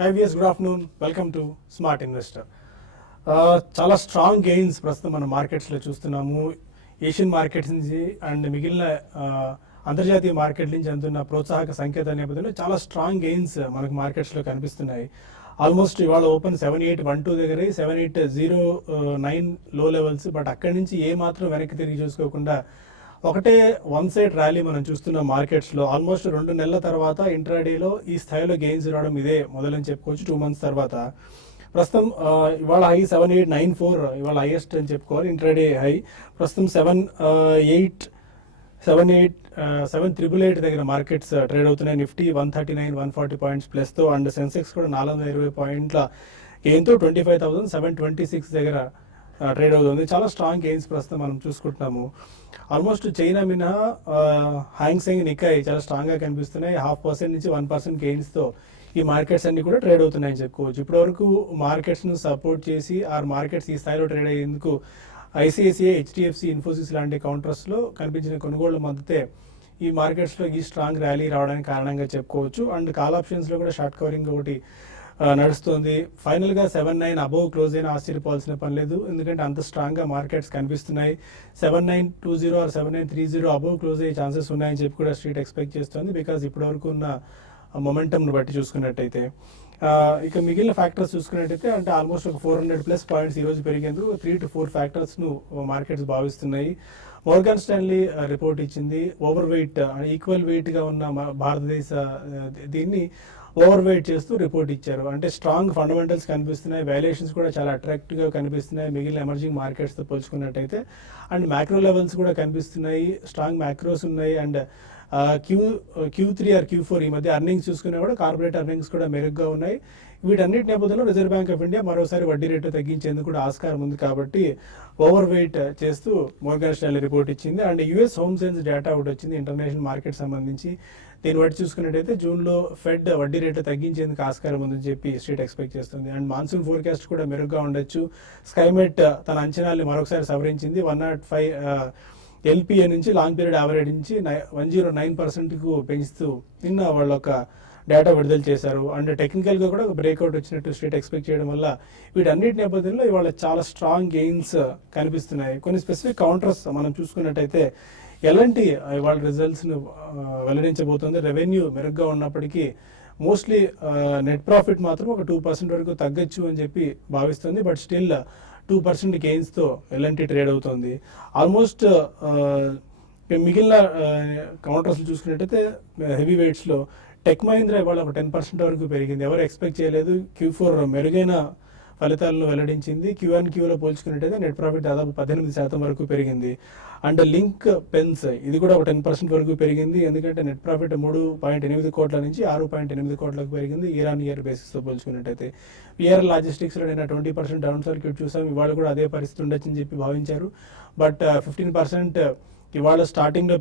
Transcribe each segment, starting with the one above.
Hi viewers, good afternoon. Welcome to Smart Investor. చాలా strong gains ప్రస్తుతం మన మార్కెట్స్లో చూస్తున్నాము. ఏషియన్ మార్కెట్స్ నుంచి అండ్ మిగిలిన అంతర్జాతీయ మార్కెట్ నుంచి అందుతున్న ప్రోత్సాహక సంకేత నేపథ్యంలో చాలా స్ట్రాంగ్ గెయిన్స్ మనకు మార్కెట్స్లో కనిపిస్తున్నాయి. ఆల్మోస్ట్ ఇవాళ ఓపెన్ 7812 దగ్గర 7809 లో లెవెల్స్. బట్ అక్కడి నుంచి ఏ మాత్రం వెనక్కి తిరిగి చూసుకోకుండా ఒకటే వన్ సైడ్ ర్యాలీ మనం చూస్తున్న మార్కెట్స్లో ఆల్మోస్ట్ 2 నెలల తర్వాత ఇంట్రాడేలో ఈ స్థాయిలో గెయిన్స్ రావడం ఇదే మొదలని చెప్పుకోవచ్చు. 2 months తర్వాత ప్రస్తుతం ఇవాళ హై 7894 ఇవాళ హైయెస్ట్ అని చెప్పుకోవాలి. ఇంట్రాడే హై ప్రస్తుతం 7888 దగ్గర మార్కెట్స్ ట్రేడ్ అవుతున్నాయి. నిఫ్టీ 139 140 పాయింట్స్ ప్లస్తో అండ్ సెన్సెక్స్ కూడా 420 పాయింట్ల గెయిన్తో 25,726 దగ్గర ట్రేడ్ అవుతుంది. చాలా స్ట్రాంగ్ గెయిన్స్ ప్రస్తుతం మనం చూసుకుంటున్నాము. ఆల్మోస్ట్ చైనా మినహా హ్యాంగ్సెంగ్ నికాయ్ చాలా స్ట్రాంగ్గా కనిపిస్తున్నాయి. 0.5% నుంచి 1% గెయిన్స్తో ఈ మార్కెట్స్ అన్ని కూడా ట్రేడ్ అవుతున్నాయని చెప్పుకోవచ్చు. ఇప్పటివరకు మార్కెట్స్ను సపోర్ట్ చేసి మార్కెట్స్ ఈ స్థాయిలో ట్రేడ్ అయ్యేందుకు ఐసిఐసిఐ, హెచ్డిఎఫ్సి, ఇన్ఫోసిస్ లాంటి కౌంటర్స్లో కనిపించిన కొనుగోళ్ల మద్దతే ఈ మార్కెట్స్లో ఈ స్ట్రాంగ్ ర్యాలీ రావడానికి కారణంగా చెప్పుకోవచ్చు. అండ్ కాల్ ఆప్షన్స్లో కూడా షార్ట్ కవరింగ్ ఒకటి నడుస్తుంది. ఫైనల్గా 79 అబోవ్ క్లోజ్ అయినా ఆశ్చర్యపోవాల్సిన పని లేదు, ఎందుకంటే అంత స్ట్రాంగ్గా మార్కెట్స్ కనిపిస్తున్నాయి. 7920 ఆర్ 7930 అబోవ్ క్లోజ్ అయ్యే ఛాన్సెస్ ఉన్నాయని చెప్పి కూడా స్ట్రీట్ ఎక్స్పెక్ట్ చేస్తుంది. బికాజ్ ఇప్పటివరకు ఉన్న మొమెంటమ్ను బట్టి చూసుకున్నట్టయితే ఇక మిగిలిన ఫ్యాక్టర్స్ చూసుకున్నట్టయితే అంటే ఆల్మోస్ట్ ఒక 400+ పాయింట్స్ ఈరోజు పెరిగేందుకు 3 to 4 ఫ్యాక్టర్స్ను మార్కెట్స్ భావిస్తున్నాయి. మోర్గాన్ స్టాన్లీ రిపోర్ట్ ఇచ్చింది. ఓవర్ వెయిట్ ఈక్వల్ వెయిట్గా ఉన్న భారతదేశ దీన్ని ఓవర్ వెయిట్ చేస్తూ రిపోర్ట్ ఇచ్చారు. అంటే స్ట్రాంగ్ ఫండమెంటల్స్ కనిపిస్తున్నాయి, వాల్యుయేషన్స్ కూడా చాలా అట్రాక్టివ్గా కనిపిస్తున్నాయి మిగిలిన ఎమర్జింగ్ మార్కెట్స్తో పోల్చుకున్నట్టయితే. అండ్ మ్యాక్రో లెవెల్స్ కూడా కనిపిస్తున్నాయి, స్ట్రాంగ్ మ్యాక్రోస్ ఉన్నాయి. అండ్ Q3 ఆర్ Q4 ఈ మధ్య అర్నింగ్స్ చూసుకున్నా కూడా కార్పొరేట్ అర్నింగ్స్ కూడా మెరుగ్గా ఉన్నాయి. వీటన్నిటి నేపథ్యంలో రిజర్వ్ బ్యాంక్ ఆఫ్ ఇండియా మరోసారి వడ్డీ రేటు తగ్గించేందుకు కూడా ఆస్కారం ఉంది. కాబట్టి ఓవర్ వెయిట్ చేస్తూ మోర్గాన్ స్టాన్లీ రిపోర్ట్ ఇచ్చింది. And US home sales data ఒకటి వచ్చింది ఇంటర్నేషనల్ మార్కెట్ సంబంధించి. దీన్ని బట్టి చూసుకున్నట్టయితే జూన్లో ఫెడ్ వడ్డీ రేటు తగ్గించేందుకు ఆస్కారం ఉందని చెప్పి స్ట్రీట్ ఎక్స్పెక్ట్ చేస్తుంది. అండ్ మాన్సూన్ ఫోర్కాస్ట్ కూడా మెరుగ్గా ఉండొచ్చు. స్కైమెట్ తన అంచనాల్ని మరొకసారి సవరించింది. 105 ఎల్పిఏ నుంచి లాంగ్ పీరియడ్ యావరేజ్ నుంచి 109%కు పెంచుతూ నిన్న వాళ్ళ ఒక డేటా విడుదల చేశారు. అండ్ టెక్నికల్గా కూడా ఒక బ్రేక్అవుట్ వచ్చినట్టు స్ట్రీట్ ఎక్స్పెక్ట్ చేయడం వల్ల వీటన్నిటి నేపథ్యంలో ఇవాళ చాలా స్ట్రాంగ్ గెయిన్స్ కనిపిస్తున్నాయి. కొన్ని స్పెసిఫిక్ కౌంటర్స్ మనం చూసుకున్నట్టయితే ఎలాంటి ఇవాళ రిజల్ట్స్ను వెల్లడించబోతుంది. రెవెన్యూ మెరుగ్గా ఉన్నప్పటికీ మోస్ట్లీ నెట్ ప్రాఫిట్ మాత్రం ఒక 2% వరకు తగ్గచ్చు అని చెప్పి భావిస్తుంది. బట్ స్టిల్ 2% గెయిన్స్తో ఎలాంటి ట్రేడ్ అవుతుంది. ఆల్మోస్ట్ మిగిలిన కౌంటర్స్ చూసుకున్నట్టయితే హెవీ వెయిట్స్లో టెక్ మహీంద్రా ఇవాళ ఒక 10% వరకు పెరిగింది. ఎవరు ఎక్స్పెక్ట్ చేయలేదు. Q4 మెరుగైన ఫలితాలను వెల్లడించింది. Q1Qలో పోల్చుకున్నట్టయితే నెట్ ప్రాఫిట్ దాదాపు 18% వరకు పెరిగింది. అండ్ లింక్ పెన్స్ ఇది కూడా ఒక 10% వరకు పెరిగింది, ఎందుకంటే నెట్ ప్రాఫిట్ 3.8 కోట్ల నుంచి 6.8 కోట్లకు పెరిగింది ఇయర్ బేసిస్తో పోల్చుకున్నట్టయితే. విఆర్ లాజిస్టిక్స్లో నేను 20% డౌన్ సర్క్యూట్ చూసాం. ఇవాళ కూడా అదే పరిస్థితి ఉండొచ్చని చెప్పి భావించారు. బట్ 15% ఇవాళ స్టార్టింగ్లో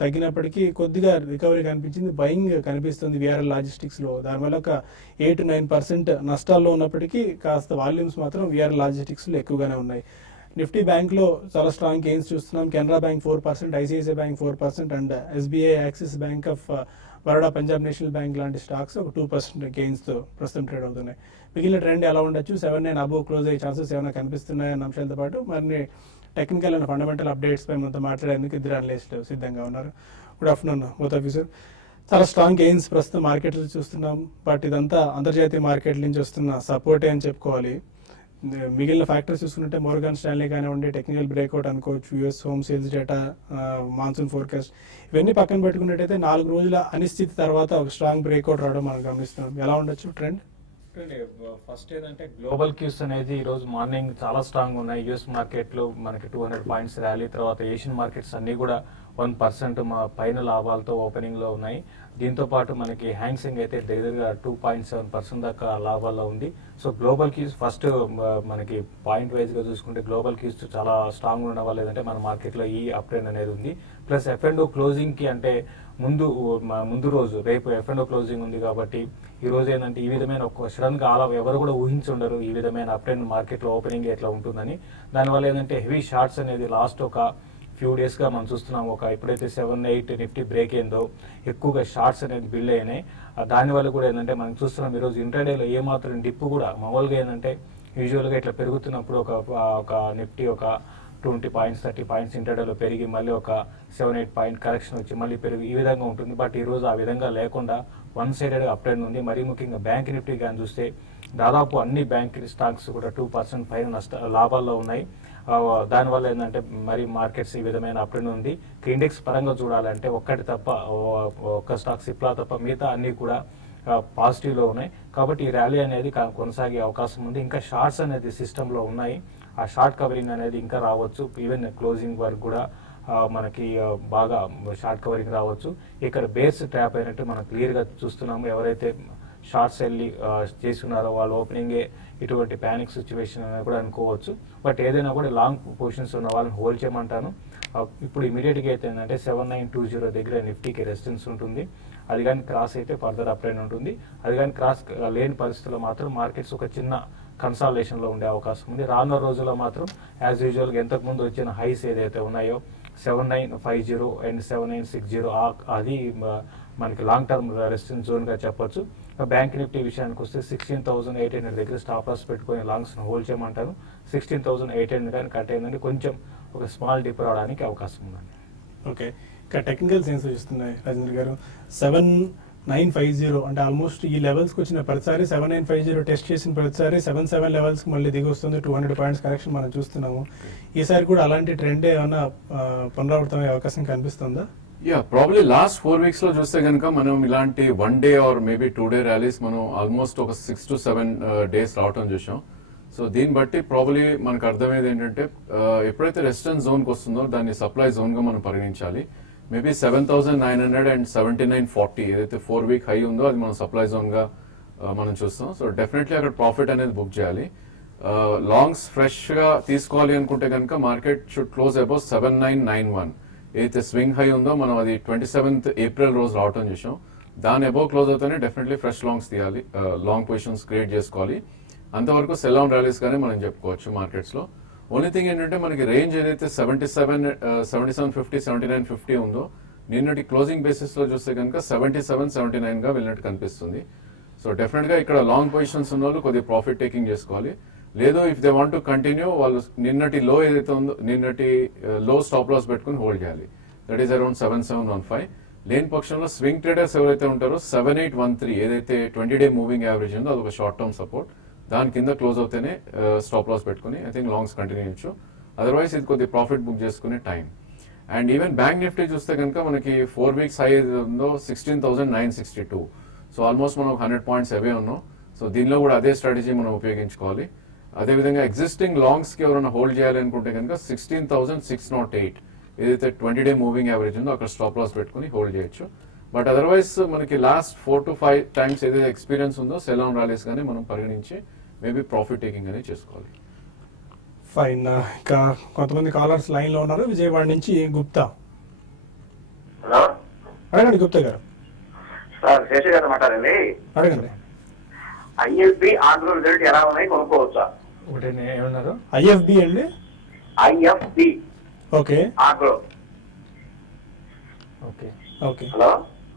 తగ్గినప్పటికీ కొద్దిగా రికవరీ కనిపించింది. బయింగ్ కనిపిస్తుంది విఆర్ఎల్ లాజిస్టిక్స్లో. దానివల్ల ఒక 8 to 9% నష్టాల్లో ఉన్నప్పటికీ కాస్త వాల్యూమ్స్ మాత్రం విఆర్ఎల్ లాజిస్టిక్స్లో ఎక్కువగానే ఉన్నాయి. నిఫ్టీ బ్యాంక్లో చాలా స్ట్రాంగ్ గెయిన్స్ చూస్తున్నాం. Canara bank 4%, ICICI bank 4% and SBI, axis bank of Baroda, Punjab national bank లాంటి స్టాక్స్ ఒక 2% గెయిన్స్తో ప్రస్తుతం ట్రేడ్ అవుతున్నాయి. మిగిలిన ట్రెండ్ ఎలా ఉండొచ్చు, 79 అబోవ్ క్లోజ్ అయ్యే ఛాన్సెస్ ఏమైనా కనిపిస్తున్నాయన్న అంశాలతో పాటు మరిన్ని టెక్నికల్ అండ్ ఫండమెంటల్ అప్డేట్స్ పై మనతో మాట్లాడేందుకు ఇద్దరు అనలిస్టులు సిద్ధంగా ఉన్నారు. Good afternoon both of you sir. చాలా స్ట్రాంగ్ గెయిన్స్ ప్రస్తుతం మార్కెట్లో చూస్తున్నాం. బట్ ఇదంతా అంతర్జాతీయ మార్కెట్ నుంచి వస్తున్న సపోర్టే అని చెప్పుకోవాలి. మిగిలిన ఫ్యాక్టర్స్ చూసుకుంటే మోర్గాన్ స్టాన్లీ కానివ్వండి, టెక్నికల్ బ్రేక్అవుట్ అనుకోవచ్చు, US home sales data, monsoon forecast, ఇవన్నీ పక్కన పెట్టుకున్నట్టయితే 4 రోజుల అనిశ్చితి తర్వాత ఒక స్ట్రాంగ్ బ్రేక్అవుట్ రావడం మనం గమనిస్తున్నాం. ఎలా ఉండొచ్చు ట్రెండ్? ఫస్ట్ ఏంటంటే గ్లోబల్ క్యూస్ అనేది ఈ రోజు మార్నింగ్ చాలా స్ట్రాంగ్ ఉన్నాయి. యుఎస్ మార్కెట్లో మనకి 200 పాయింట్స్ ర్యాలీ తర్వాత ఏషియన్ మార్కెట్స్ అన్ని కూడా 1% పైన లాభాలతో ఓపెనింగ్లో ఉన్నాయి. దీంతో పాటు మనకి హ్యాంగ్సెంగ్ అయితే దగ్గరగా 2.7% దాకా లాభాల్లో ఉంది. సో గ్లోబల్ క్యూస్ ఫస్ట్ మనకి పాయింట్ వైజ్గా చూసుకుంటే గ్లోబల్ క్యూస్ చాలా స్ట్రాంగ్ ఉండడం వల్ల ఏదంటే మన మార్కెట్లో ఈ అప్ ట్రెండ్ అనేది ఉంది. ప్లస్ F&O క్లోజింగ్కి అంటే ముందు రోజు రేపు F&O క్లోజింగ్ ఉంది కాబట్టి ఈ రోజు ఏంటంటే ఈ విధమైన ఒక సడన్గా ఎవరు కూడా ఊహించుండరు ఈ విధమైన అప్ ట్రెండ్ మార్కెట్లో ఓపెనింగ్ ఎట్లా ఉంటుందని. దానివల్ల ఏంటంటే హెవీ షార్ట్స్ అనేది లాస్ట్ ఒక ఫ్యూ డేస్గా మనం చూస్తున్నాం. ఎప్పుడైతే 7-8 నిఫ్టీ బ్రేక్ అయిందో ఎక్కువగా షార్ట్స్ అనేది బిల్డ్ అయినాయి. దానివల్ల కూడా ఏంటంటే మనం చూస్తున్నాం ఈరోజు ఇంట్రాడేలో ఏమాత్రం డిప్ కూడా మామూలుగా ఏంటంటే యూజువల్గా ఇట్లా పెరుగుతున్నప్పుడు ఒక నిఫ్టీ ఒక 20 పాయింట్స్ 30 పాయింట్స్ ఇంటర్డేలో పెరిగి మళ్ళీ ఒక 7-8 పాయింట్ కరెక్షన్ వచ్చి మళ్ళీ పెరిగి ఈ విధంగా ఉంటుంది. బట్ ఈరోజు ఆ విధంగా లేకుండా వన్ సైడెడ్గా అప్ ట్రెండ్ ఉంది. మరీ ముఖ్యంగా బ్యాంక్ నిఫ్టీ కానీ చూస్తే దాదాపు అన్ని బ్యాంక్ స్టాక్స్ కూడా 2% పైన లాభాల్లో ఉన్నాయి. దానివల్ల ఏంటంటే మరి మార్కెట్స్ ఈ విధమైన అప్ ట్రెండ్ ఉంది. ఇండెక్స్ పరంగా చూడాలంటే ఒక్కటి తప్ప ఒక్క స్టాక్ సిప్లా తప్ప మిగతా అన్నీ కూడా పాజిటివ్లో ఉన్నాయి. కాబట్టి ఈ ర్యాలీ అనేది కొనసాగే అవకాశం ఉంది. ఇంకా షార్ట్స్ అనేది సిస్టంలో ఉన్నాయి. ఆ షార్ట్ కవరింగ్ అనేది ఇంకా రావచ్చు. ఈవెన్ క్లోజింగ్ వరకు కూడా మనకి బాగా షార్ట్ కవరింగ్ రావచ్చు. ఇక్కడ బేస్ ట్రాప్ అయినట్టు మనం క్లియర్గా చూస్తున్నాము. ఎవరైతే షార్ట్స్ వెళ్ళి చేస్తున్నారో వాళ్ళు ఓపెనింగే ఇటువంటి ప్యానిక్ సిచ్యువేషన్ అనేది కూడా అనుకోవచ్చు. బట్ ఏదైనా కూడా లాంగ్ పొజిషన్స్ ఉన్న వాళ్ళని హోల్డ్ చేయమంటాను. ఇప్పుడు ఇమీడియట్గా అయితే ఏంటంటే 7920 దగ్గర నిఫ్టీకి రెసిస్టెన్స్ ఉంటుంది. అది కానీ క్రాస్ అయితే ఫర్దర్ అప్ ట్రెండ్ ఉంటుంది. అది కానీ క్రాస్ లేని పరిస్థితుల్లో మాత్రం మార్కెట్స్ ఒక చిన్న కన్సాలిడేషన్లో ఉండే అవకాశం ఉంది. రానున్న రోజుల్లో మాత్రం యాజ్ యూజువల్గా ఇంతకుముందు వచ్చిన హైస్ ఏదైతే ఉన్నాయో 7950 అండ్ 7960 అది మనకి లాంగ్ టర్మ్ రెసిస్టెన్స్ జోన్గా చెప్పొచ్చు. బ్యాంక్ నిఫ్టీ విషయానికి వస్తే 16,800 దగ్గర స్టాప్ లాస్ పెట్టుకొని లాంగ్స్ను హోల్డ్ చేయమంటాను. 16,800 కానీ కట్ అయిందంటే కొంచెం ఒక స్మాల్ డిప్ రావడానికి అవకాశం ఉందండి. ఓకే, ఇంకా టెక్నికల్ సెన్స్ చూస్తున్నాయి రాజేంద్ర గారు. 7950 అంటే ఆల్మోస్ట్ ఈ లెవెల్స్కి వచ్చిన ప్రతిసారి 7950 టెస్ట్ చేసిన ప్రతిసారి 77 లెవెల్స్కి మళ్ళీ దిగి వస్తుంది. 200 పాయింట్స్ కరెక్షన్ మనం చూస్తున్నాము. ఈసారి కూడా అలాంటి ట్రెండ్ ఏమన్నా పునరావృతమయ్యే అవకాశం కనిపిస్తుందా? ప్రాబ్లీ లాస్ట్ 4 weeks లో చూస్తే కనుక మనం ఇలాంటి 1 day or maybe 2 day rallies మనం ఆల్మోస్ట్ ఒక 6 to 7 days రావటం చూసాం. సో దీన్ని బట్టి ప్రాబ్లీ మనకు అర్థమయ్యేది ఏంటంటే ఎప్పుడైతే రెసిస్టెన్స్ జోన్కి వస్తుందో దాన్ని సప్లై జోన్గా మనం పరిగణించాలి. మేబీ 7,900 అండ్ 7940 ఏదైతే 4 week హై ఉందో అది మనం సప్లై జోన్గా మనం చూస్తాం. సో డెఫినెట్లీ అక్కడ ప్రాఫిట్ అనేది బుక్ చేయాలి. లాంగ్స్ ఫ్రెష్గా తీసుకోవాలి అనుకుంటే కనుక మార్కెట్ షుడ్ క్లోజ్ అబౌవ్ 7991 ఏదైతే స్వింగ్ హై ఉందో మనం అది 27th April రోజు రావటం చూసాం. దాని అబౌవ్ క్లోజ్ అవుతానే డెఫినెట్లీ ఫ్రెష్ లాంగ్స్ తీయాలి, లాంగ్ పొజిషన్స్ క్రియేట్ చేసుకోవాలి. అంతవరకు సెల్ ఆన్ ర్యాలీస్ గానే మనం చెప్పుకోవచ్చు మార్కెట్స్లో. ఓన్లీ థింగ్ ఏంటంటే మనకి రేంజ్ ఏదైతే 7750 7950 ఉందో నిన్నటి క్లోజింగ్ బేసిస్లో చూస్తే కనుక 77-79గా వెళ్ళినట్టు కనిపిస్తుంది. సో డెఫినెట్గా ఇక్కడ లాంగ్ పొజిషన్స్ ఉన్న వాళ్ళు కొద్దిగా ప్రాఫిట్ టేకింగ్ చేసుకోవాలి. లేదు if they want to continue వాళ్ళు నిన్నటి లో ఏదైతే ఉందో నిన్నటి లో స్టాప్ లాస్ పెట్టుకుని హోల్డ్ చేయాలి. That is around 7715. లేని పక్షంలో స్వింగ్ ట్రేడర్స్ ఎవరైతే ఉంటారో 7813 ఏదైతే 20-day మూవింగ్ యావరేజ్ ఉందో అదొక షార్ట్ టర్మ్ సపోర్ట్. దాని కింద క్లోజ్ అవుతేనే స్టాప్ లాస్ పెట్టుకుని ఐ థింక్ లాంగ్స్ కంటిన్యూ చేయొచ్చు. అదర్వైజ్ ఇది కొద్దిగా ప్రాఫిట్ బుక్ చేసుకునే time. And even bank Nifty చూస్తే కనుక మనకి 4 weeks హై ఉందో 16,962. సో ఆల్మోస్ట్ మనం 100 పాయింట్స్ అవే ఉన్నాం. సో దీనిలో కూడా అదే స్ట్రాటజీ మనం ఉపయోగించుకోవాలి. అదేవిధంగా ఎగ్జిస్టింగ్ లాంగ్స్కి ఎవరైనా హోల్డ్ చేయాలి అనుకుంటే కనుక 16,608 ఏదైతే 20-day మూవింగ్ యావరేజ్ ఉందో అక్కడ స్టాప్ లాస్ పెట్టుకుని హోల్డ్ చేయొచ్చు. బట్ అదర్వైజ్ మనకి లాస్ట్ 4 to 5 times ఏదైతే ఎక్స్పీరియన్స్ ఉందో సెల్ ఆన్ ర్యాలీస్ కానీ మనం పరిగణించి మేబీ ప్రాఫిట్ టేకింగ్ అనేది చేసుకోవాలి. ఫైన్. ఇంకా కొంతమంది కాలర్స్ లైన్లో ఉన్నారు. విజయవాడ నుంచి గుప్తా. హలో, అడగండి గుప్తా గారు. సార్ శేష గారు మాట్లాడండి. అడగండి. ఐఎఫ్బి ఆగ్రో రిజల్ట్ ఎలా ఉన్నాయి కొనుక్కోవచ్చా? ఒకటి ఏమన్నారు? ఐఎఫ్బి అండి. IFB okay agro. Okay okay hello,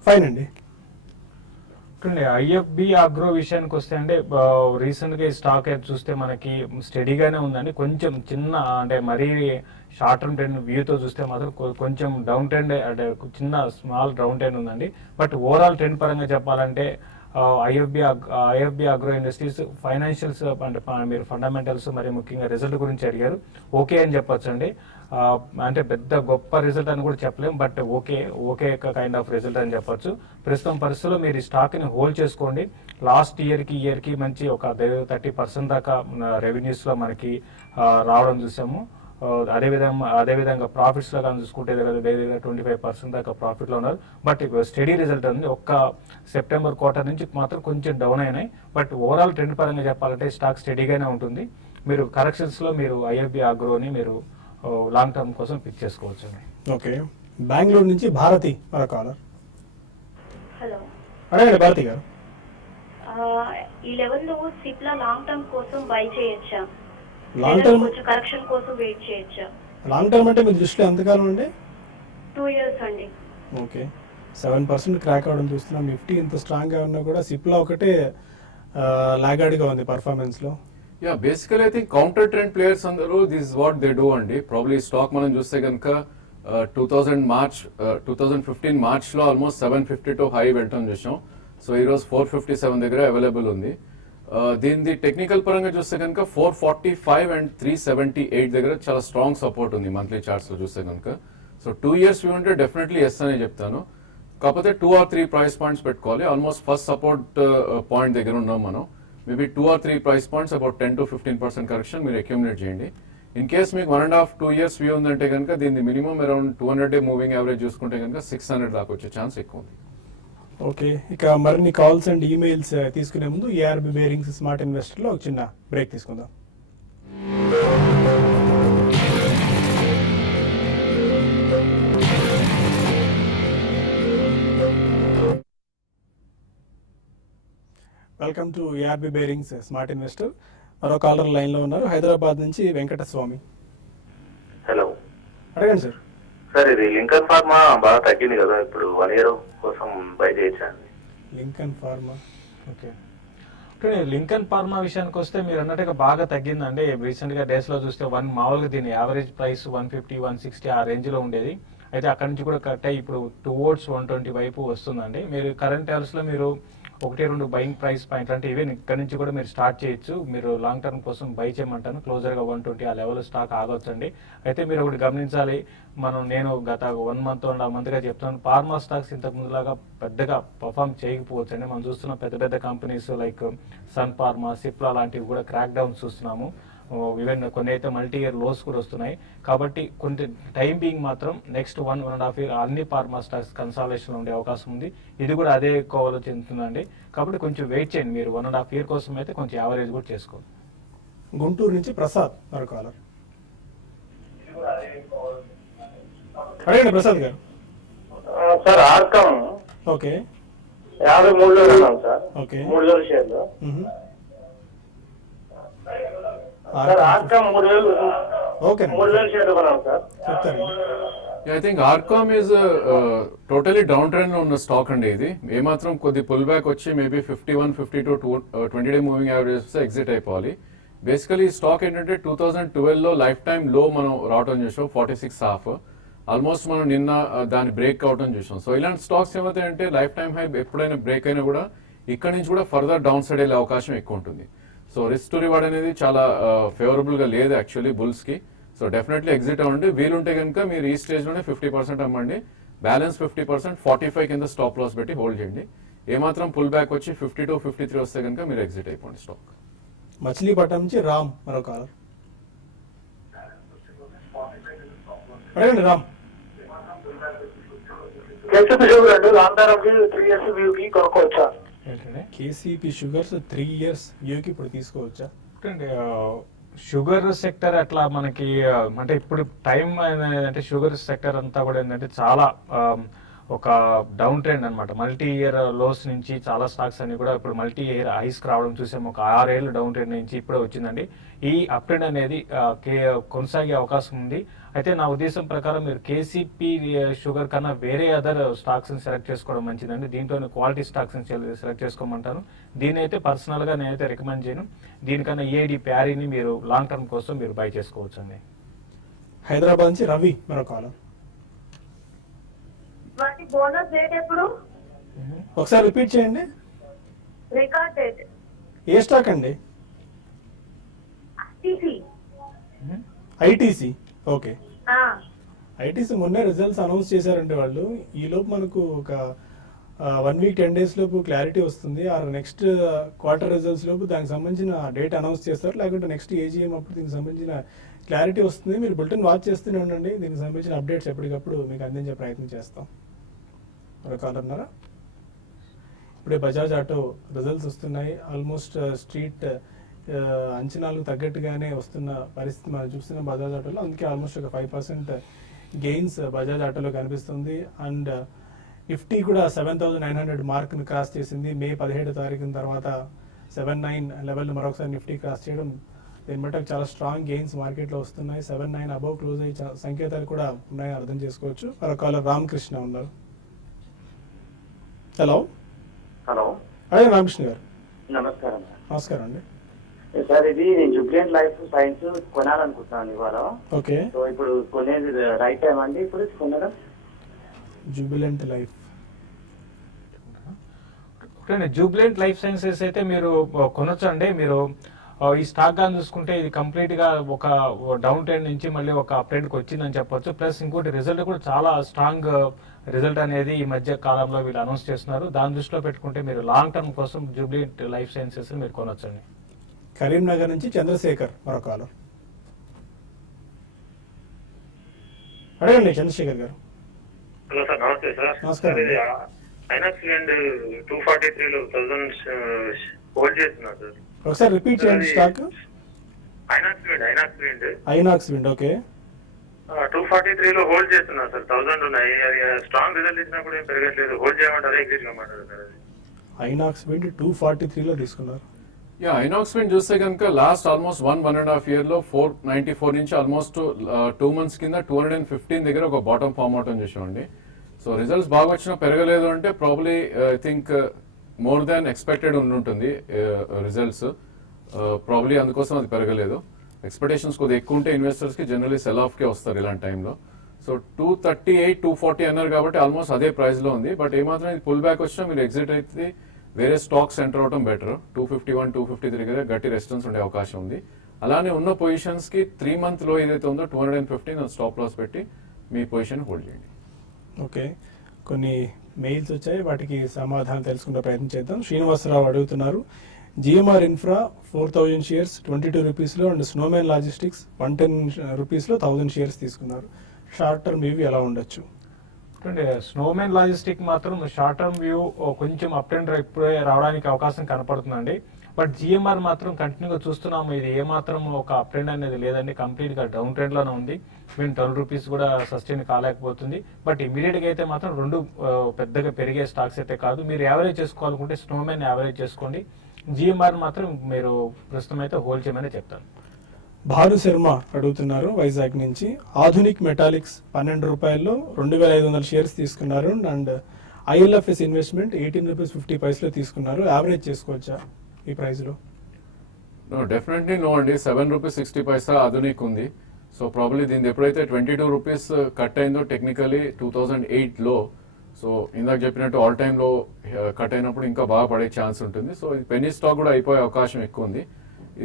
fine అండి. ఐఎఫ్బి ఆగ్రో విషయానికి వస్తే అంటే రీసెంట్ గా ఈ స్టాక్ అయితే చూస్తే మనకి స్టడీగానే ఉందండి. కొంచెం చిన్న అంటే మరీ షార్ట్ టర్మ్ ట్రెండ్ వ్యూతో చూస్తే మాత్రం కొంచెం డౌన్ ట్రెండ్ అంటే చిన్న స్మాల్ డౌన్ ట్రెండ్ ఉందండి. బట్ ఓవరాల్ ట్రెండ్ పరంగా చెప్పాలంటే ఐఎఫ్బి అగ్రో ఇండస్ట్రీస్ ఫైనాన్షియల్స్ అంటే మీరు ఫండమెంటల్స్ మరి ముఖ్యంగా రిజల్ట్ గురించి అడిగారు. ఓకే అని చెప్పొచ్చు అండి. అంటే పెద్ద గొప్ప రిజల్ట్ అని కూడా చెప్పలేము. But okay kind of result అని చెప్పొచ్చు. ప్రస్తుతం పరిస్థితుల్లో మీరు ఈ స్టాక్ని హోల్డ్ చేసుకోండి. లాస్ట్ ఇయర్కి మంచి ఒక 30% దాకా రెవెన్యూస్లో మనకి రావడం చూసాము. అదేవిధంగా ప్రాఫిట్స్లో కానీ చూసుకుంటే దగ్గర 25% దాకా ప్రాఫిట్లో ఉన్నారు. బట్ స్టడీ రిజల్ట్ ఉంది. ఒక్క సెప్టెంబర్ క్వార్టర్ నుంచి మాత్రం కొంచెం డౌన్ అయినాయి. బట్ ఓవరాల్ ట్రెండ్ పరంగా చెప్పాలంటే స్టాక్ స్టడీగానే ఉంటుంది. మీరు కరెక్షన్స్లో మీరు ఐఎఫ్బి ఆగ్రోని మీరు లాంగ్ టర్మ్ కోసం పిక్ చేసుకోవచ్చు. ఓకే, బెంగళూరు నుంచి భారతి మరో కాలర్. హలో, అడగండి భారతి గారు. ఈ లెవెల్లో సిప్లా లాంగ్ టర్మ్ కోసం బై చేయొచ్చా? లాంగ్ టర్మ్ కొంచెం కరెక్షన్ కోసం వెయిట్ చేయొచ్చా? లాంగ్ టర్మ్ అంటే మీ దృష్టిలో ఎంతకాలం అండి? 2 years అండి. ఓకే, 7% క్రాక్ అవడం చూస్తున్నాం. నిఫ్టీ ఇంత స్ట్రాంగ్గా ఉన్నా కూడా సిప్లా ఒకటే లాగాడిగా ఉంది పర్ఫార్మెన్స్లో. Yeah, basically I think counter trend players అందరూ దిస్ వాట్ దే డూ అండి. ప్రాబ్లీ స్టాక్ మనం చూస్తే కనుక 2015 మార్చ్లో ఆల్మోస్ట్ 752 హై వెళ్ళటం చూసాం. సో ఈరోజు 457 దగ్గర అవైలబుల్ ఉంది. దీనిది టెక్నికల్ పరంగా చూస్తే కనుక 445 అండ్ 378 దగ్గర చాలా స్ట్రాంగ్ సపోర్ట్ ఉంది మంత్లీ చార్ట్స్లో చూస్తే కనుక. సో 2 years వ్యూ ఉంటే డెఫినెట్లీ ఎస్ అనే చెప్తాను. కాకపోతే 2 or 3 ప్రైస్ పాయింట్స్ పెట్టుకోవాలి. ఆల్మోస్ట్ ఫస్ట్ సపోర్ట్ పాయింట్ దగ్గర ఉన్నాం మనం. Maybe 2 or 3 price points about 10 to 15% correction మీరు అక్యుములేట్ చేయండి. ఇన్ కేస్ మీకు 1.5-2 years వ్యూ ఉందంటే కనుక దీన్ని minimum around 200-day moving average చూసుకుంటే కనుక 600 దాకా వచ్చే ఛాన్స్ ఎక్కువ ఉంది. ఓకే, ఇక మరిన్ని కాల్స్ అండ్ ఈమెయిల్స్ తీసుకునే ముందు ఏఆర్బి బేరింగ్స్ స్మార్ట్ ఇన్వెస్టర్లో ఒక చిన్న బ్రేక్ తీసుకుందాం. Welcome to ARB bearings smart investor. మరో కాలర్ లైన్లో ఉన్నారు, హైదరాబాద్ నుంచి వెంకటస్వామి. హలో అడగండి సార్. సార్, ఇది లింకన్ ఫార్మా బాగా తగ్గింది కదా, ఇప్పుడు 1 year కోసం బై చేయొచ్చండి? Lincoln pharma, okay. Lincoln pharma విషయానికి వస్తే మీరు అన్నట్టుగా బాగా తగ్గిందండి. రీసెంట్ గా డేస్ లో చూస్తే మామూలుగా దీని యావరేజ్ ప్రైస్ 150-160 ఆ రేంజ్ లో ఉండేది. అయితే అక్కడి నుంచి కూడా కట్ అయ్యి ఇప్పుడు టువర్డ్స్ 120 వైపు వస్తుందండి. మీరు కరెంట్ అవర్స్ లో మీరు 1-2 బయింగ్ ప్రైస్ పాయింట్ అంటే ఇవే ఇక్కడ నుంచి కూడా మీరు స్టార్ట్ చేయొచ్చు. మీరు లాంగ్ టర్మ్ కోసం బై చేయమంటాను. క్లోజర్ గా 120 ఆ లెవెల్ స్టాక్ ఆగొచ్చండి. అయితే మీరు ఒకటి గమనించాలి, నేను గత 1 month 1.5 month గా చెప్తాను, ఫార్మా స్టాక్స్ ఇంతకు ముందులాగా పెద్దగా పర్ఫామ్ చేయకపోవచ్చు అండి. మనం చూస్తున్న పెద్ద పెద్ద companies like Sun Pharma, Cipla లాంటివి కూడా క్రాక్ డౌన్ చూస్తున్నాము. ఈవెన్ కొన్ని అయితే మల్టీ ఇయర్ లోస్ కూడా వస్తున్నాయి. కాబట్టి కొంచెం టైం బీయింగ్ మాత్రం నెక్స్ట్ 1-1.5 year అన్ని ఫార్మా స్టాక్స్ కన్సాలేషన్ ఉండే అవకాశం ఉంది. ఇది కూడా అదే కోవలో చెందుతుందండి. కాబట్టి కొంచెం వెయిట్ చేయండి. మీరు 1.5 year కోసం అయితే కొంచెం యావరేజ్ కూడా చేసుకోండి. గుంటూరు నుంచి ప్రసాద్ మరో కాలర్. అడగండి ప్రసాద్ గారు. సార్ ఆర్కం ఓకే 53లో ఉన్నాం సార్. ఓకే 3000 షేర్లు. సార్ ఆర్కం 3000 ఓకే 3000 షేర్లు కొన్నాం సార్. చెప్తారండి. I think RCom is totally down trend ఉన్న స్టాక్ అండి. ఇది ఏమాత్రం కొద్ది పుల్ బ్యాక్ వచ్చి maybe 51-52 20-day moving average exit అయిపోవాలి. బేసికలీ స్టాక్ ఏంటంటే 2012లో లైఫ్ టైం లో మనం రావటం చూసాం 46.5. ఆల్మోస్ట్ మనం నిన్న దాన్ని బ్రేక్ అవటం చూసాం. సో ఇలాంటి స్టాక్స్ ఏమవుతాయంటే లైఫ్ టైం హై ఎప్పుడైనా బ్రేక్ అయినా కూడా ఇక్కడ నుంచి కూడా ఫర్దర్ డౌన్ సైడ్ వెళ్ళే అవకాశం ఎక్కువ ఉంటుంది. సో రిస్క్ టు రివార్డ్ అనేది చాలా ఫేవరబుల్ గా లేదు యాక్చువల్లీ బుల్స్ కి. సో డెఫినెట్లీ ఎగ్జిట్ అవ్వండి. వీలుంటే కనుక మీరు ఈ స్టేజ్ లోనే 50% అమ్మండి. బ్యాలెన్స్ 50% 45 కింద స్టాప్ లాస్ పెట్టి హోల్డ్ చేయండి. ఏమాత్రం పుల్ బ్యాక్ వచ్చి 52-53 వస్తే కనుక మీరు ఎగ్జిట్ అయిపోండి స్టాక్. మచిలీపట్నం నుంచి రామ్ మరో కాలర్. అడగండి రామ్. కేసీపీ షుగర్ అండి లాంగ్ టర్మ్ కి 3 years వ్యూ కి కొనుక్కోవచ్చా? ఏంటంటే కేసీపీ షుగర్స్ 3 years వ్యూకి ఇప్పుడు తీసుకోవచ్చా? షుగర్ సెక్టర్ అట్లా మనకి అంటే ఇప్పుడు టైం అంటే షుగర్ సెక్టర్ అంతా కూడా ఏంటంటే చాలా ఒక డౌన్ ట్రెండ్ అనమాట. మల్టీ ఇయర్ లోస్ నుంచి చాలా స్టాక్స్ అన్ని కూడా ఇప్పుడు మల్టీ ఇయర్ హైస్ రావడం చూసాము. ఒక 6 ఏళ్ళు డౌన్ ట్రెండ్ నుంచి ఇప్పుడే వచ్చిందండి. ఈ అప్ ట్రెండ్ అనేది కొనసాగే అవకాశం ఉంది. అయితే నా ఉద్దేశం ప్రకారం మీరు కేసీపీ షుగర్ కన్నా వేరే అదర్ స్టాక్స్ సెలెక్ట్ చేసుకోవడం మంచిదండి. దీంట్లో క్వాలిటీ స్టాక్స్ సెలెక్ట్ చేసుకోమంటాను. దీని అయితే పర్సనల్ గా నేనైతే రికమెండ్ చేయను. దీనికన్నా ఏడి ప్యారీని మీరు లాంగ్ టర్మ్ కోసం మీరు బై చేసుకోవచ్చు అండి. హైదరాబాద్ నుంచి రవి మరో కాలర్. వాటి బోనస్ డేట్ ఎప్పుడు? ఒకసారి రిపీట్ చేయండి. రికార్డ్ డేట్ ఏ స్టాక్ అండి? ఐటీసీ. ఓకే, ఐటీసీ మొన్నే రిజల్ట్స్ అనౌన్స్ చేశారంటే వాళ్ళు. ఈ లోపు మనకు ఒక 1 week 10 days లోపు క్లారిటీ వస్తుంది. ఆ నెక్స్ట్ క్వార్టర్ రిజల్ట్స్ లోపు దానికి సంబంధించిన డేట్ అనౌన్స్ చేస్తారు. లేకుంటే నెక్స్ట్ ఏజీఎం అప్పుడు దీనికి సంబంధించిన క్లారిటీ వస్తుంది. మీరు బులెటిన్ వాచ్ చేస్తూనే ఉండండి. దీనికి సంబంధించిన అప్డేట్స్ ఎప్పటికప్పుడు మీకు అందించే ప్రయత్నం చేస్తాం. ఒక కాలర్ ఉన్నారా? ఇప్పుడే బజాజ్ ఆటో రిజల్ట్స్ వస్తున్నాయి. ఆల్మోస్ట్ స్ట్రీట్ అంచనాలకు తగ్గట్టుగానే వస్తున్న పరిస్థితి మనం చూస్తున్నాం బజాజ్ ఆటోలో. అందుకే ఆల్మోస్ట్ ఒక 5% గెయిన్స్ బజాజ్ ఆటోలో కనిపిస్తుంది. అండ్ నిఫ్టీ కూడా 7,900 మార్క్ను క్రాస్ చేసింది. మే 17 తారీఖున తర్వాత 79 లెవెల్ మరొకసారి నిఫ్టీ క్రాస్ చేయడం దీన్ని బట్టి చాలా స్ట్రాంగ్ గెయిన్స్ మార్కెట్లో వస్తున్నాయి. 7-9 అబౌవ్ క్లోజ్ అయ్యే సంకేతాలు కూడా ఉన్నాయని అర్థం చేసుకోవచ్చు. మరొక కాలర్ రామకృష్ణ ఉన్నారు. హలో హలో అదే రామకృష్ణ గారు నమస్కారం నమస్కారం అండి. సార్, ఇది నేను జుబ్లియన్ లైఫ్ సైన్స్ కొనాలనుకుంటున్నాను ఇవాళ. ఓకే, సో ఇప్పుడు కొనేది రైట్ టైం అండి ఇప్పుడు కొనడం? Jubilant life Jubilant life sciences అయితే మీరు కొనొచ్చు అండి. మీరు ఈ స్టాక్ గా చూసుకుంటే ఇది కంప్లీట్ గా ఒక డౌన్ ట్రెండ్ నుంచి మళ్ళీ ఒక అప్ ట్రెండ్ కి వచ్చిందని చెప్పొచ్చు. ప్లస్ ఇంకోటి రిజల్ట్ కూడా చాలా స్ట్రాంగ్ రిజల్ట్ అనేది ఈ మధ్య కాలంలో వీళ్ళు అనౌన్స్ చేస్తున్నారు. దాని దృష్టిలో పెట్టుకుంటే మీరు లాంగ్ టర్మ్ కోసం జూబ్లెంట్ లైఫ్ సైన్సెస్ మీరు కొనొచ్చండి. కరీంనగర్ నుంచి చంద్రశేఖర్ మరొక కాలర్. అడగండి చంద్రశేఖర్ గారు. హలో సార్, నమస్తే సార్. నమస్కారం. ఇది ఐనాక్స్ విండ్ 243లో 1000 హోల్డ్ చేస్తున్నా సార్. ఒకసారి రిపీట్ చేయండి స్టాక్. ఐనాక్స్ విండ్ ఐనాక్స్ విండ్ ఓకే 243లో హోల్డ్ చేస్తున్నా సార్. 1000 ఉన్నాయి. అది స్ట్రాంగ్ రిజల్ట్ ఇచ్చినప్పుడు ఏం పెరగట్లేదు. హోల్డ్ చేయమంటారా ఎగ్జిట్ కమ్మంటారా సార్? అది ఐనాక్స్ విండ్ 243లో తీసుకున్నారు. యా, ఐనాక్స్ విండ్ చూస్తే కనుక లాస్ట్ ఆల్మోస్ట్ 1.5 year లో 494 నుంచి ఆల్మోస్ట్ 2 months కింద 215 దగ్గర ఒక బాటమ్ ఫార్మ్ అవటం చూసామండి. సో రిజల్ట్స్ బాగా వచ్చినా పెరగలేదు అంటే probably I think more than expected ఉంటుంది రిజల్ట్స్. ప్రాబ్లీ అందుకోసం అది పెరగలేదు. ఎక్స్పెక్టేషన్స్ కొద్దిగా ఎక్కువ ఉంటే ఇన్వెస్టర్స్ కి జనరలీ సెల్ ఆఫ్ కే వస్తారు ఇలాంటి టైంలో. సో 238, 240 అన్నారు కాబట్టి ఆల్మోస్ట్ అదే ప్రైస్ లో ఉంది. బట్ ఏమాత్రం ఇది పుల్ బ్యాక్ వచ్చినా మీరు ఎగ్జిట్ అయితే వేరే స్టాక్స్ ఎంటర్ అవడం బెటర్. 251, 253 దగ్గర గట్టి రెసిస్టెన్స్ ఉండే అవకాశం ఉంది. అలానే ఉన్న పొజిషన్స్ కి 3 month లో ఏదైతే ఉందో 215 స్టాప్ లాస్ పెట్టి మీ పొజిషన్ హోల్డ్ చేయండి. ఓకే, కొన్ని మెయిల్స్ వచ్చాయి, వాటికి సమాధానం తెలుసుకునే ప్రయత్నం చేద్దాం. శ్రీనివాసరావు అడుగుతున్నారు, జిఎంఆర్ ఇన్ఫ్రా 4000 షేర్స్ 22 రూపీస్లో అండ్ స్నోమెన్ లాజిస్టిక్స్ 110 రూపీస్లో 1000 షేర్స్ తీసుకున్నారు. షార్ట్ టర్మ్ వ్యూ ఎలా ఉండొచ్చు? స్నోమెన్ లాజిస్టిక్ మాత్రం షార్ట్ టర్మ్ వ్యూ కొంచెం అప్ ట్రెండ్ ఇప్పుడే రావడానికి అవకాశం కనపడుతుందండి. బట్ జిఎంఆర్ మాత్రం కంటిన్యూగా చూస్తున్నాము, ఇది ఏ మాత్రం ఒక అప్ ట్రెండ్ అనేది లేదండి. కంప్లీట్ గా డౌన్ ట్రెండ్ లోనే ఉంది. ఈవెన్ 12 రూపీస్ కూడా సస్టైన్ కాలేకపోతుంది. బట్ ఇమీడియట్ గా అయితే మాత్రం రెండు పెద్దగా పెరిగే స్టాక్స్ అయితే కాదు. మీరు యావరేజ్ చేసుకోవాలనుకుంటే స్నోమెన్ యావరేజ్ చేసుకోండి. జిఎంఆర్ మాత్రం మీరు ప్రస్తుతం అయితే హోల్డ్ చేయమని చెప్తాను. భాను శర్మ అడుగుతున్నారు వైజాగ్ నుంచి, ఆధునిక్ మెటాలిక్స్ 12 రూపాయల్లో 2500 షేర్స్ తీసుకున్నారు అండ్ ఐఎల్ఎఫ్ఎస్ ఇన్వెస్ట్మెంట్ 18 రూపీస్ 50 పైసలో తీసుకున్నారు. యావరేజ్ చేసుకోవచ్చా ఈ ప్రైస్ లో? డెఫినెట్లీ నో అండి. 7 రూపీస్ 60 పైసా ఆధునిక్ ఉంది. సో ప్రాబ్లీ దీని ఎప్పుడైతే 22 రూపీస్ కట్ అయిందో టెక్నికలీ 2008 లో, సో ఇందాక చెప్పినట్టు ఆల్ టైమ్ లో కట్ అయినప్పుడు ఇంకా బాగా పడే ఛాన్స్ ఉంటుంది. సో ఇది పెన్నీ స్టాక్ కూడా అయిపోయే అవకాశం ఎక్కువ ఉంది.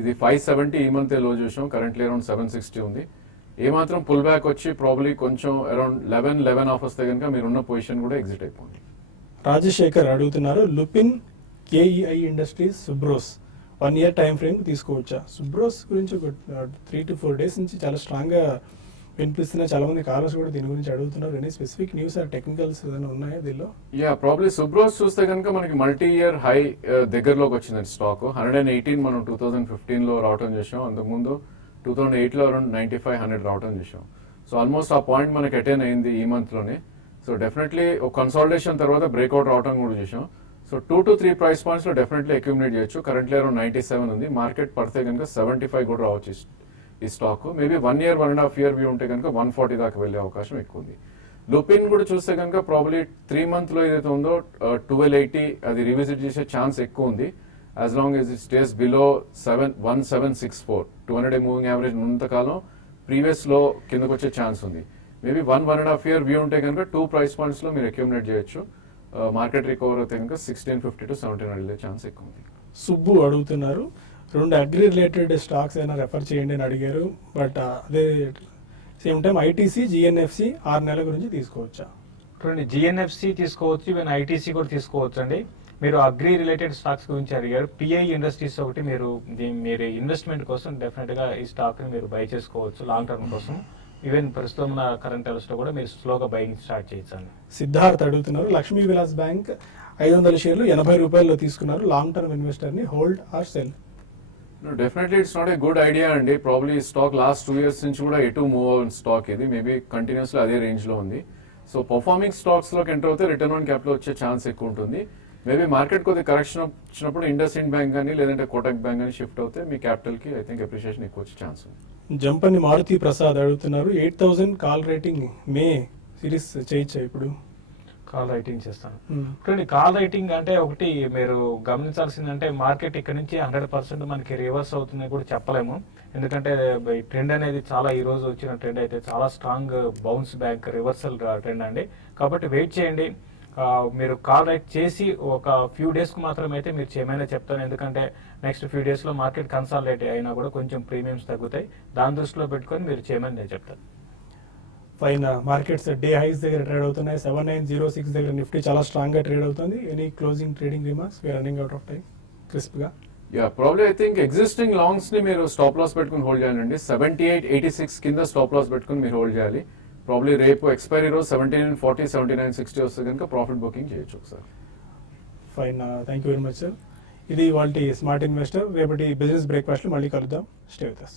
ఇది 570 ఈ మంత్ లో చూసాం, కరెంట్లీ అరౌండ్ 760 ఉంది. ఏమాత్రం పుల్ బ్యాక్ వచ్చి ప్రాబ్లీ కొంచెం అరౌండ్ 11 ఆఫ్ వస్తే కనుక మీరున్న పొజిషన్ కూడా ఎగ్జిట్ అయిపోయింది. రాజశేఖర్ అడుగుతున్నారు, Lupin KEI industries Subros 1 year time frame తీసుకోవచ్చా? సుబ్రోస్ గురించి ఒక 3 to 4 days నుంచి చాలా స్ట్రాంగ్ గా వినిపిస్తున్న చాలా మంది కాలర్స్ కూడా దీని గురించి అడుగుతున్నారు. Any specific news or technicals ఏదైనా ఉన్నాయా దీనిలో? యా, ప్రాబ్లీ సుబ్రోస్ చూస్తే కనుక మనకి మల్టీ ఇయర్ హై దగ్గరలోకి వచ్చింది స్టాక్. 118 మనం 2015 లో రావటం చేసాం. అంతకుముందు 2008 లో అరౌండ్ 95-100 రావటం చేసాం. సో ఆల్మోస్ట్ ఆ పాయింట్ మనకి అటైన్ అయింది ఈ మంత్ లోనే. సో డెఫినెట్లీ ఒక కన్సాలిడేషన్ తర్వాత బ్రేక్అవుట్ రావటం కూడా చూసాం. సో 2 to 3 ప్రైస్ పాయింట్స్ లో డెఫినెట్లీ అక్యూమిలేట్ చేయొచ్చు. కరెంట్లీ అరౌండ్ 97 ఉంది. మార్కెట్ పడితే కనుక 75 కూడా రావచ్చు ఈ stock. Maybe 1 year 1.5 year view ఉంటే కనుక 140 దాకా వెళ్ళే అవకాశం ఎక్కువ ఉంది. లుపిన్ కూడా చూస్తే కనుక ప్రాబ్లీ 3 month లో ఏదైతే ఉందో 1280 అది రివిజిట్ చేసే ఛాన్స్ ఎక్కువ ఉంది. As long as it stays below 1764 200 moving average ఉన్నంతకాలం ప్రీవియస్ లో కిందకు వచ్చే ఛాన్స్ ఉంది. మేబీ 1.5 year వ్యూ ఉంటే కనుక 2 ప్రైస్ పాయింట్స్ లో మీరు అక్యూమిలేట్ చేయొచ్చు. మార్కెట్ రికవర్ అయితే కనుక 1650 to 1700 వెళ్ళే ఛాన్స్ ఎక్కువ ఉంది. సుబ్బు అడుగుతున్నారు, 2 అగ్రి రిలేటెడ్ స్టాక్స్ అయినా రెఫర్ చేయండి అని అడిగారు. బట్ అదే సేమ్ టైం ఐటీసీ జిఎన్ఎఫ్సి 6 నెలల గురించి తీసుకోవచ్చా? చూడండి, జిఎన్ఎఫ్సి తీసుకోవచ్చు, ఈవెన్ ఐటీసీ కూడా తీసుకోవచ్చు అండి. మీరు అగ్రి రిలేటెడ్ స్టాక్స్ గురించి అడిగారు. పిఐ ఇండస్ట్రీస్ ఒకటి మీరు ఇన్వెస్ట్మెంట్ కోసం డెఫినెట్ గా ఈ స్టాక్ ని మీరు బై చేసుకోవచ్చు లాంగ్ టర్మ్ కోసం. ఈవెన్ ప్రస్తుతం ఉన్న కరెంట్ లెవెల్స్ లో కూడా మీరు స్లోగా బయింగ్ స్టార్ట్ చేయొచ్చండి. సిద్ధార్థ్ అడుగుతున్నారు, లక్ష్మీ విలాస్ బ్యాంక్ 500 షేర్లు 80 రూపాయల్లో తీసుకున్నారు. లాంగ్ టర్మ్ ఇన్వెస్టర్ ని hold are cell? Definitely it's not a good idea అండి. ప్రాబ్లీ స్టాక్ లాస్ట్ 2 years నుంచి కూడా ఎటు మూవ్ అవుతున్న స్టాక్ ఇది. మేబీ కంటిన్యూస్లీ అదే రేంజ్ లో ఉంది. సో పర్ఫార్మింగ్ స్టాక్స్ లోకి ఎంటర్ అవుతే రిటర్న్ ఆన్ క్యాపిటల్ వచ్చే ఛాన్స్ ఎక్కువ ఉంటుంది. మేబీ మార్కెట్ కొద్దిగా కరెక్షన్ వచ్చినప్పుడు ఇండస్ ఇండ్ బ్యాంక్ కానీ లేదంటే కోటక్ బ్యాంక్ కానీ షిఫ్ట్ అవుతే మీ క్యాపిటల్కి ఐ థింక్ అప్రిషియేషన్ ఎక్కువ వచ్చే ఛాన్స్ ఉంది. జంపని మారుతి ప్రసాద్ అడుగుతున్నారు 8000 కాల్ రేటింగ్ మే సిరీస్ చేయొచ్చా ఇప్పుడు? కాల్ రైటింగ్ చేస్తాను. Hmm. ఇప్పుడు కాల్ రైటింగ్ అంటే ఒకటి మీరు గమనించాల్సిందంటే మార్కెట్ ఇక్కడ నుంచి 100% మనకి రివర్స్ అవుతుందని కూడా చెప్పలేము. ఎందుకంటే ఈ ట్రెండ్ అనేది చాలా ఈ రోజు వచ్చిన ట్రెండ్ అయితే చాలా strong bounce back reversal trend అండి. కాబట్టి వెయిట్ చేయండి. మీరు కాల్ రైట్ చేసి ఒక ఫ్యూ డేస్కి మాత్రమే అయితే మీరు చేయమని చెప్తాను. ఎందుకంటే నెక్స్ట్ ఫ్యూ డేస్లో మార్కెట్ కన్సాలిడేట్ అయినా కూడా కొంచెం ప్రీమియమ్స్ తగ్గుతాయి. దాని దృష్టిలో పెట్టుకొని మీరు చేయమని నేను చెప్తాను. పైన మార్కెట్స్ డే హైస్ దగ్గర ట్రేడ్ అవుతున్నాయి. 7906 దగ్గర నిఫ్టీ చాలా స్ట్రాంగ్ గా ట్రేడ్ అవుతుంది. Any closing trading remarks? We running out of time crisp గా. Yeah probably I think existing longs ని మీరు స్టాప్ లాస్ పెట్టుకుని హోల్డ్ చేయాలండి. 7886 కింద స్టాప్ లాస్ పెట్టుకుని మీరు హోల్డ్ చేయాలి. ప్రాబ్లీ రేపు ఎక్స్పైరీ రోజు 7940 7960 వస్తే కనుక ప్రాఫిట్ బుకింగ్ చేయొచ్చు ఒకసారి. Fine, thank you very much sir. ఇది వాళ్ళ స్మార్ట్ ఇన్వెస్టర్. రేపటి బిజినెస్ బ్రేక్ఫాస్ట్ మళ్ళీ కలుద్దాం. Stay with us.